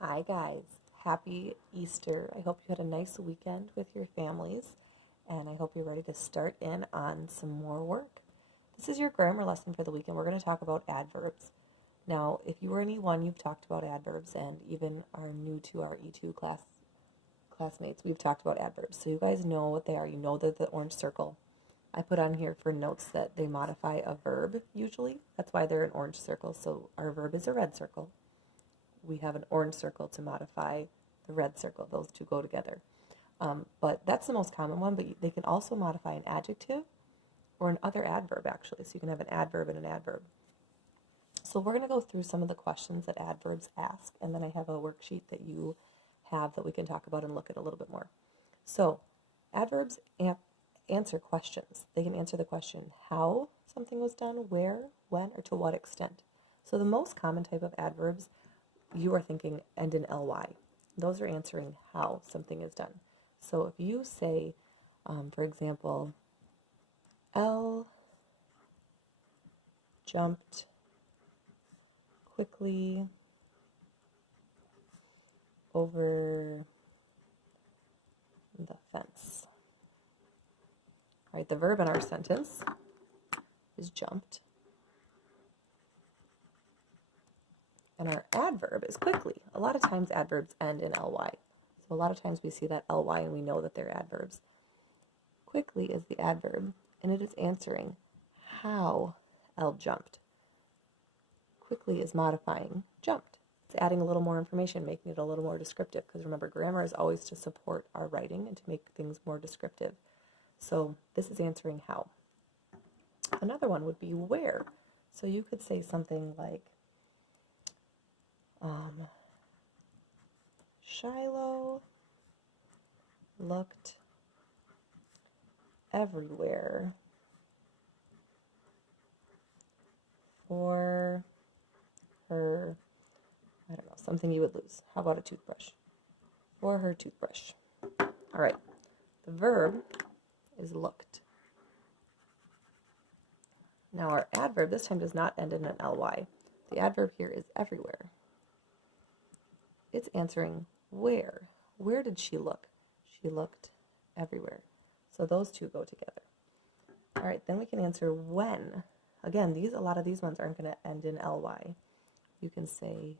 Hi guys, happy Easter. I hope you had a nice weekend with your families and I hope you're ready to start in on some more work. This is your grammar lesson for the week and we're going to talk about adverbs. Now, if you were in E1, you've talked about adverbs, and even are new to our E2 classmates, we've talked about adverbs. So you guys know what they are. You know they're the orange circle. I put on here for notes that they modify a verb usually. That's why they're an orange circle. So our verb is a red circle. We have an orange circle to modify the red circle. Those two go together. But that's the most common one, but they can also modify an adjective or an other adverb, actually. So you can have an adverb and an adverb. So we're going to go through some of the questions that adverbs ask, and then I have a worksheet that you have that we can talk about and look at a little bit more. So adverbs answer questions. They can answer the question how something was done, where, when, or to what extent. So the most common type of adverbs you are thinking end in ly. Those are answering how something is done. So if you say, for example, Elle jumped quickly over the fence. All right, the verb in our sentence is jumped. And our adverb is quickly. A lot of times adverbs end in ly. So a lot of times we see that ly and we know that they're adverbs. Quickly is the adverb, and it is answering how Elle jumped. Quickly is modifying jumped. It's adding a little more information, making it a little more descriptive, because remember, grammar is always to support our writing and to make things more descriptive. So this is answering how. Another one would be where. So you could say something like, Shiloh looked everywhere for her, I don't know, something you would lose. How about a toothbrush? For her toothbrush. All right, the verb is looked. Now our adverb this time does not end in an ly. The adverb here is everywhere. It's answering where. Where did she look? She looked everywhere. So those two go together. All right, then we can answer when. Again, a lot of these ones aren't going to end in ly. You can say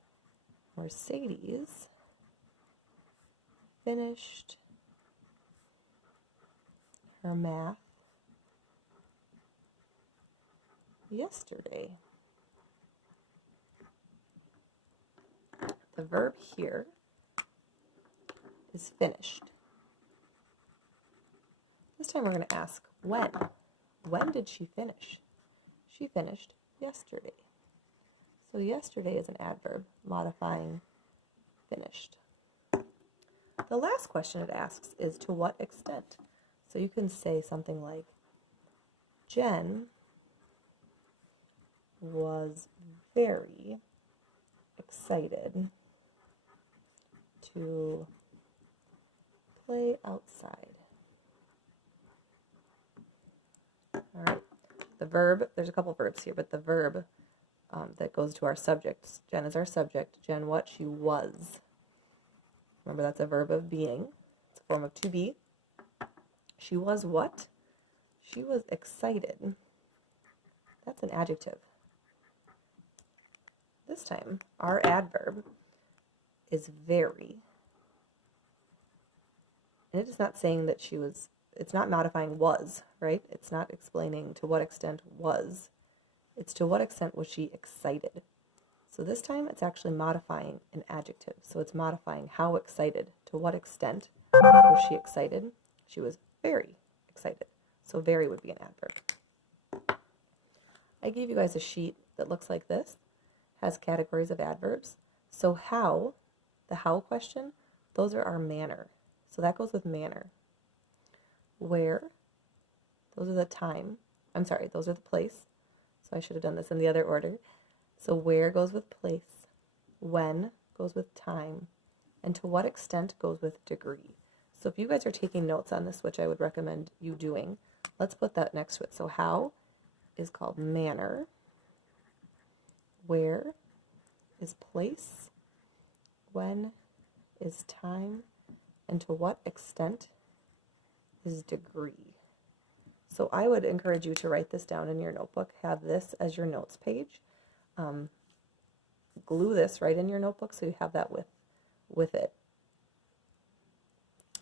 Mercedes finished her math yesterday. The verb here is finished. This time we're going to ask when. When did she finish? She finished yesterday. So yesterday is an adverb modifying finished. The last question it asks is to what extent. So you can say something like, Jen was very excited to play outside. All right, the verb, there's a couple verbs here, but the verb that goes to our subject, Jen is our subject. Jen what? She was. Remember, that's a verb of being. It's a form of to be. She was what? She was excited. That's an adjective. This time, our adverb is very. And it is not saying that she was, it's not modifying was, right? It's not explaining to what extent was. It's to what extent was she excited. So this time it's actually modifying an adjective. So it's modifying how excited. To what extent was she excited? She was very excited. So very would be an adverb. I gave you guys a sheet that looks like this. Has categories of adverbs. So how, the how question, those are our manner. So that goes with manner. Where, those are the time. I'm sorry, those are the place. So I should have done this in the other order. So where goes with place. When goes with time. And to what extent goes with degree. So if you guys are taking notes on this, which I would recommend you doing, let's put that next to it. So how is called manner. Where is place. When is time, and to what extent is degree? So I would encourage you to write this down in your notebook. Have this as your notes page. Glue this right in your notebook so you have that with it.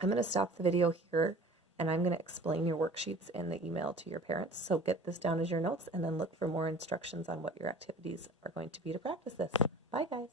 I'm going to stop the video here, and I'm going to explain your worksheets in the email to your parents. So get this down as your notes, and then look for more instructions on what your activities are going to be to practice this. Bye, guys.